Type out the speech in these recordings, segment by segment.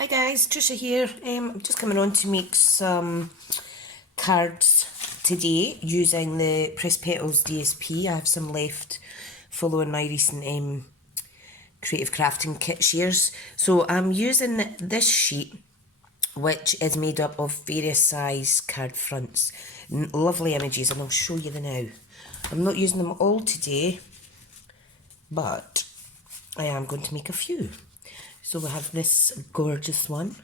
Hi guys, Trisha here. I'm just coming on to make some cards today using the Pressed Petals DSP. I have some left following my recent creative crafting kit shares. So I'm using this sheet, which is made up of various size card fronts. Lovely images, and I'll show you them now. I'm not using them all today, but I am going to make a few. So we have this gorgeous one,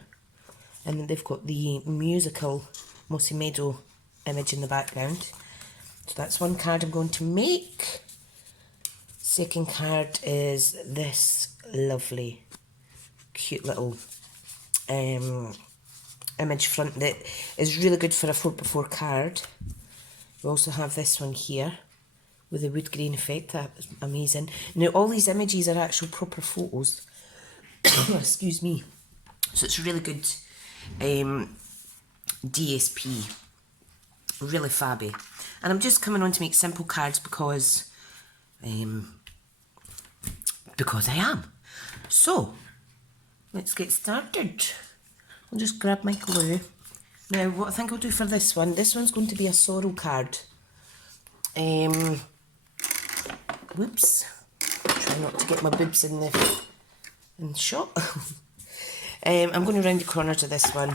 and then they've got the musical Mossy Meadow image in the background. So that's one card I'm going to make. Second card is this lovely, cute little image front that is really good for a 4x4 card. We also have this one here with the wood grain effect. That's amazing. Now all these images are actual proper photos. Excuse me. So it's really good DSP, really fabby. And I'm just coming on to make simple cards because I am. So let's get started. I'll just grab my glue. Now what I think I'll do for this one's going to be a sorrel card. Whoops. Try not to get my boobs in the shot. I'm going to round the corners of this one.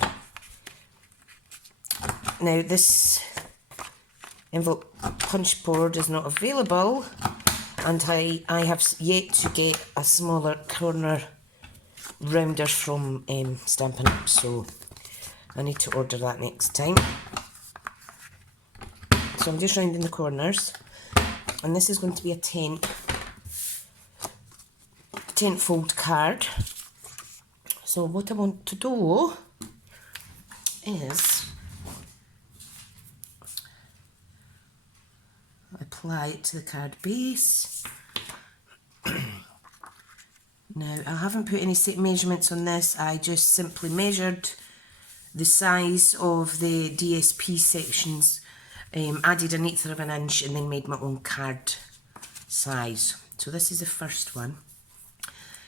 Now this envelope punch board is not available, and I have yet to get a smaller corner rounder from Stampin'Up, so I need to order that next time. So I'm just rounding the corners, and this is going to be a 10 fold card. So what I want to do is apply it to the card base. Now I haven't put any set measurements on this, I just simply measured the size of the DSP sections, added 1/8 of an inch, and then made my own card size. So this is the first one.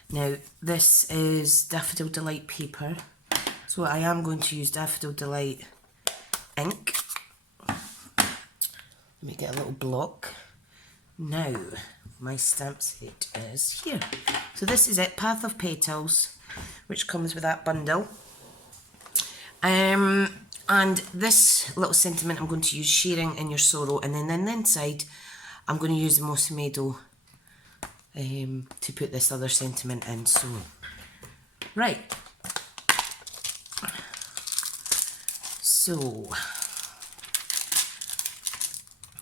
Now this is Daffodil Delight paper, so I am going to use Daffodil Delight ink. Let me get a little block. Now my stamp set is here. So this is it, Path of Petals, which comes with that bundle. And this little sentiment I'm going to use, sharing in your sorrow, and then on the inside I'm going to use the Mossy Meadow to put this other sentiment in. So right, so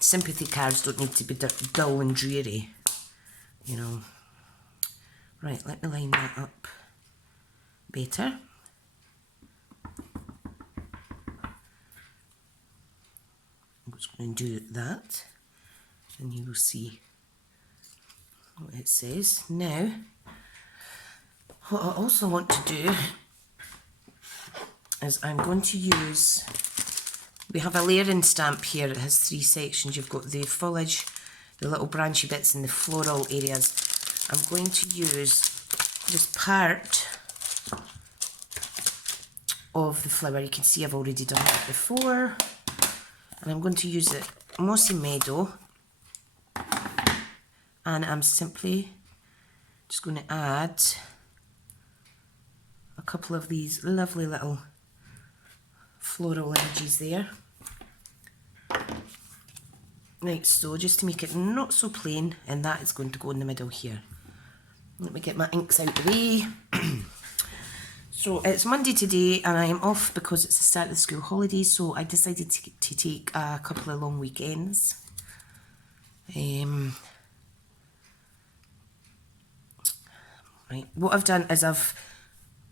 sympathy cards don't need to be dull and dreary, you know. Right, let me line that up better. I'm just going to do that, and you will see what it says. Now, what I also want to do is I'm going to use, we have a layering stamp here. It has 3 sections. You've got the foliage, the little branchy bits, and the floral areas. I'm going to use just part of the flower. You can see I've already done it before. And I'm going to use it Mossy Meadow, and I'm simply just going to add a couple of these lovely little floral images there. Right, so just to make it not so plain, and that is going to go in the middle here. Let me get my inks out of the way. So it's Monday today, and I am off because it's the start of the school holidays, so I decided to take a couple of long weekends. Right, what I've done is I've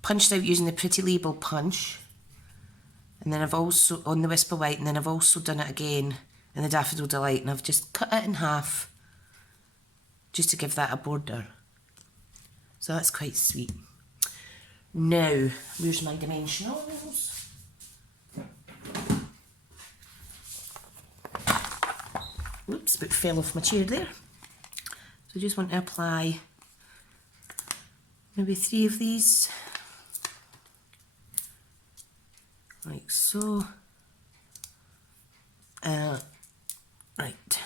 punched out using the Pretty Label punch, and then I've also, on the Whisper White, and then I've also done it again in the Daffodil Delight, and I've just cut it in half just to give that a border. So that's quite sweet. Now, where's my dimensionals? Whoops, but fell off my chair there. So I just want to apply maybe 3 of these like so. Right.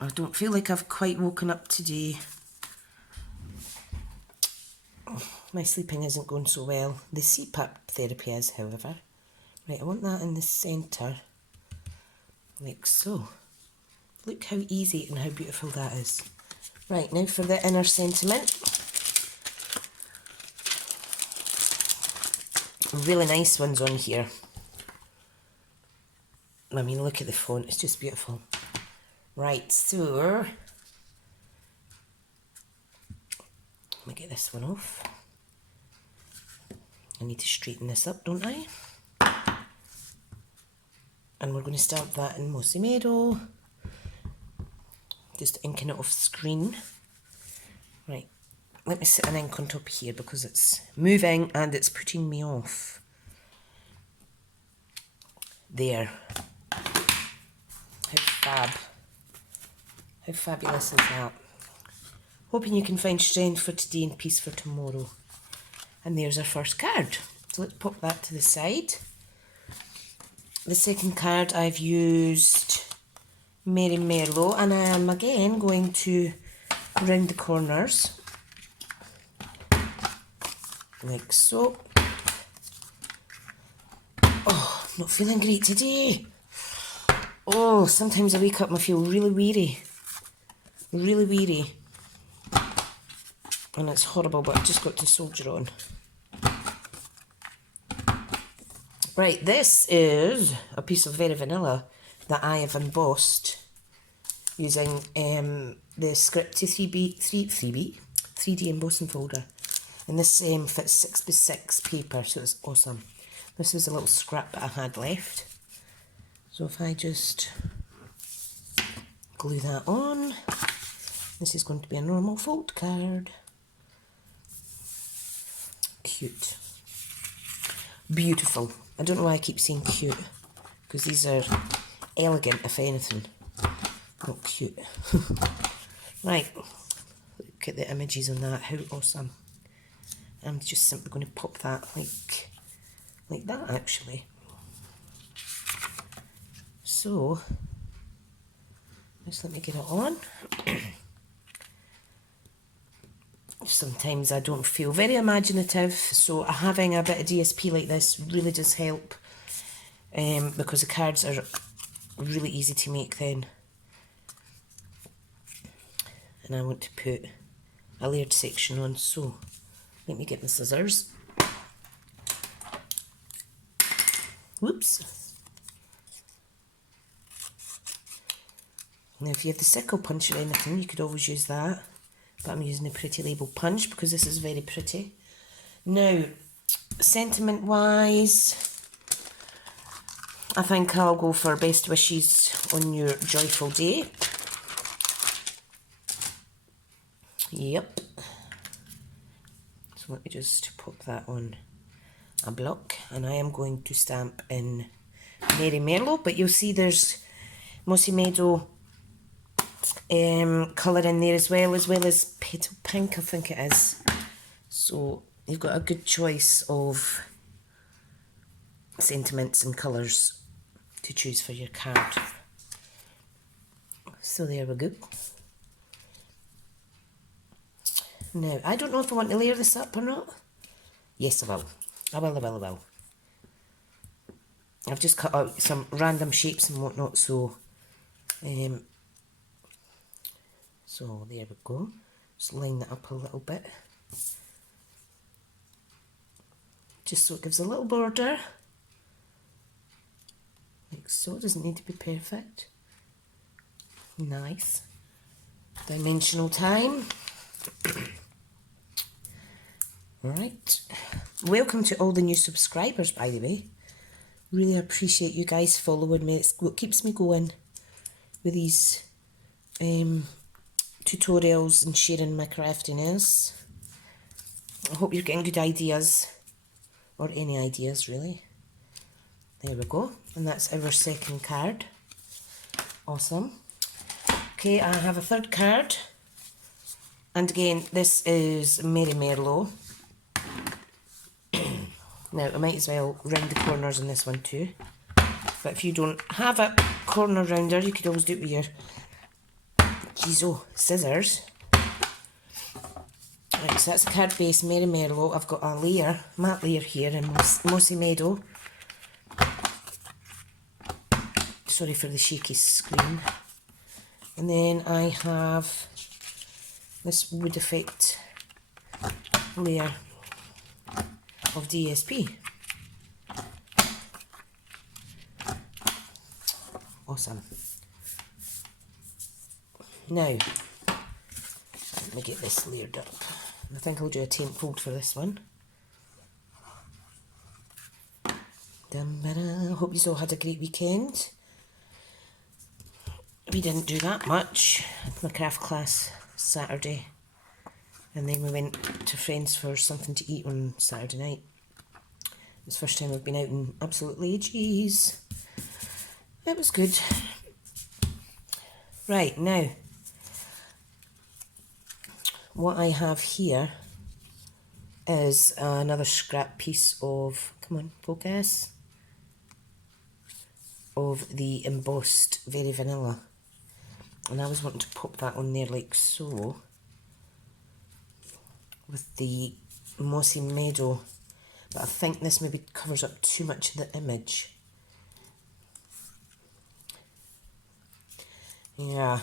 I don't feel like I've quite woken up today. My sleeping isn't going so well. The CPAP therapy is, however. Right, I want that in the centre, like so. Look how easy and how beautiful that is. Right, now for the inner sentiment. Really nice ones on here. I mean, look at the font, it's just beautiful. Right, so let me get this one off. I need to straighten this up, don't I? And we're going to start that in Mossy Meadow. Just inking it off screen. Right, let me sit an ink on top here because it's moving and it's putting me off. There. How fab. How fabulous is that? Hoping you can find strength for today and peace for tomorrow. And there's our first card. So let's pop that to the side. The second card I've used Mary Merlot, and I am again going to round the corners like so. Oh, not feeling great today. Oh, sometimes I wake up and I feel really weary. Really weary. And it's horrible, but I've just got to soldier on. Right, this is a piece of Very Vanilla that I have embossed using the Scripty 3D embossing folder. And this fits 6x6 paper, so it's awesome. This was a little scrap that I had left. So if I just glue that on, this is going to be a normal fold card. Cute. Beautiful. I don't know why I keep saying cute, because these are elegant, if anything. Not cute. Right. Look at the images on that. How awesome. I'm just simply going to pop that like that, actually. So, just let me get it on. Sometimes I don't feel very imaginative, so having a bit of DSP like this really does help, because the cards are really easy to make then. And I want to put a layered section on, so let me get my scissors. Whoops. Now if you have the sickle punch or anything, you could always use that. But I'm using the Pretty Label punch because this is very pretty. Now, sentiment wise, I think I'll go for best wishes on your joyful day. Yep. So let me just pop that on a block, and I am going to stamp in Mary Merlot, but you'll see there's Mossy Meadow colour in there as well as Petal Pink, I think it is. So you've got a good choice of sentiments and colours to choose for your card. So there we go. Now, I don't know if I want to layer this up or not. Yes, I will. I will. I've just cut out some random shapes and whatnot, so there we go. Just line that up a little bit. Just so it gives a little border. Like so, it doesn't need to be perfect. Nice. Dimensional time. Right. Welcome to all the new subscribers, by the way. Really appreciate you guys following me. It's what keeps me going with these tutorials and sharing my craftiness. I hope you're getting good ideas, or any ideas really. There we go, and that's our second card. Awesome. Okay, I have a third card, and again this is Mary Merlot. Now, I might as well round the corners on this one too. But if you don't have a corner rounder, you could always do it with your scissors. Right, so that's a card base Mary Merlot. I've got a layer, matte layer here in Mossy Meadow. Sorry for the shaky screen. And then I have this Wood Effect layer of DSP. Awesome. Now, let me get this layered up. I think I'll do a tape fold for this one. Hope you all had a great weekend. We didn't do that much at my craft class Saturday. And then we went to friends for something to eat on Saturday night. It's the first time I've been out in absolutely ages. It was good. Right, now, what I have here is another scrap piece of, come on, focus, of the embossed Very Vanilla. And I was wanting to pop that on there like so, with the Mossy Meadow, but I think this maybe covers up too much of the image. Yeah.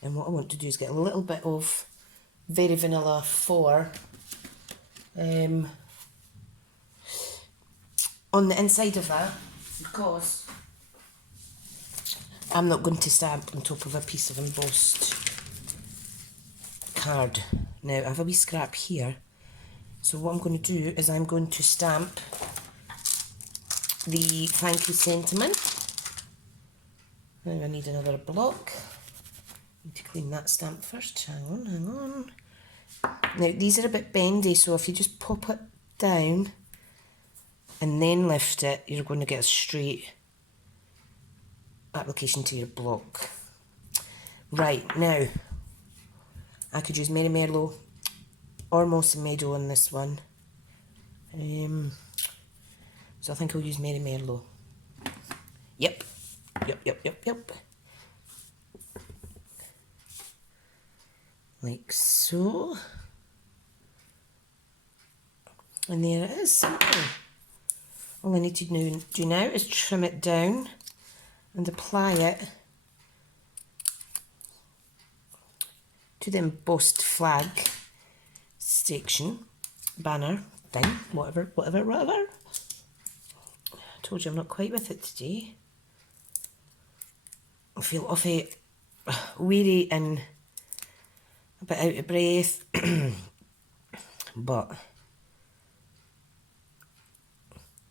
And what I want to do is get a little bit of Very Vanilla 4 on the inside of that, because I'm not going to stamp on top of a piece of embossed card. Now, I have a wee scrap here, so what I'm going to do is I'm going to stamp the Thank You sentiment. Now I need another block. Need to clean that stamp first. Hang on. Now, these are a bit bendy, so if you just pop it down and then lift it, you're going to get a straight application to your block. Right, now, I could use Mary Merlot or Mossy Meadow on this one. So I think I'll use Mary Merlot. Yep. Like so. And there it is, simple. All I need to do now is trim it down and apply it to the embossed flag section, banner, thing, whatever. I told you I'm not quite with it today. I feel awfully weary and a bit out of breath, but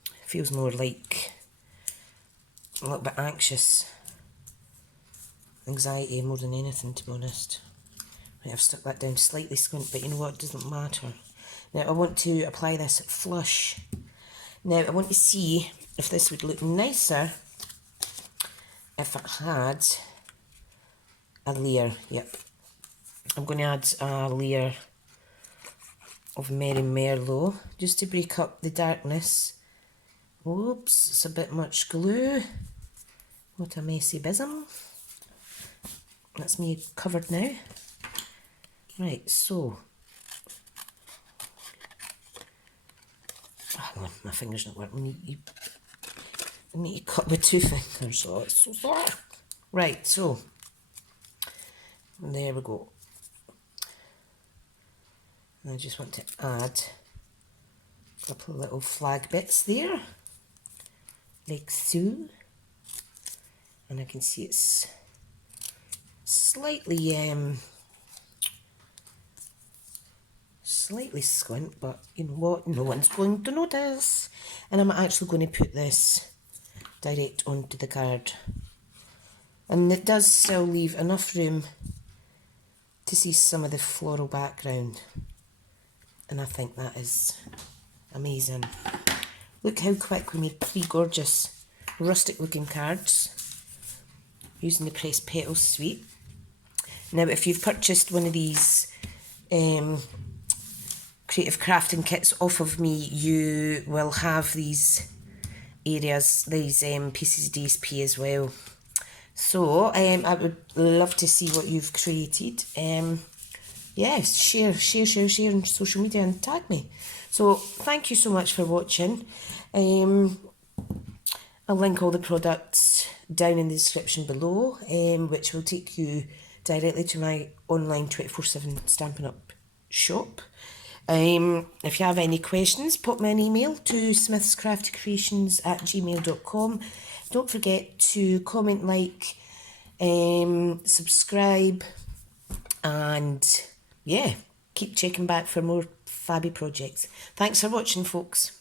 it feels more like a little bit anxious, anxiety more than anything, to be honest. Right, I've stuck that down slightly squint, but you know what, it doesn't matter. Now I want to apply this flush. Now I want to see if this would look nicer if it had a layer. Yep. I'm going to add a layer of Mary Merlot just to break up the darkness. Oops, it's a bit much glue. What a messy bism. That's me covered now. Right, so. Hang on, my finger's not working. I need to cut with 2 fingers. Oh, it's so sore. Right, so. There we go. And I just want to add a couple of little flag bits there, like so. And I can see it's slightly squint, but you know what, no one's going to notice. And I'm actually going to put this direct onto the card. And it does still leave enough room to see some of the floral background. And I think that is amazing. Look how quick we made 3 gorgeous rustic looking cards using the Pressed Petals suite. Now if you've purchased one of these creative crafting kits off of me, you will have these areas, these pieces of DSP as well. So I would love to see what you've created. Yes, share on social media and tag me. So thank you so much for watching. I'll link all the products down in the description below, which will take you directly to my online 24/7 Stampin' Up shop. If you have any questions, pop me an email to SmithsCraftyCreations@gmail.com. Don't forget to comment, like, subscribe, and yeah, keep checking back for more fabby projects. Thanks for watching, folks.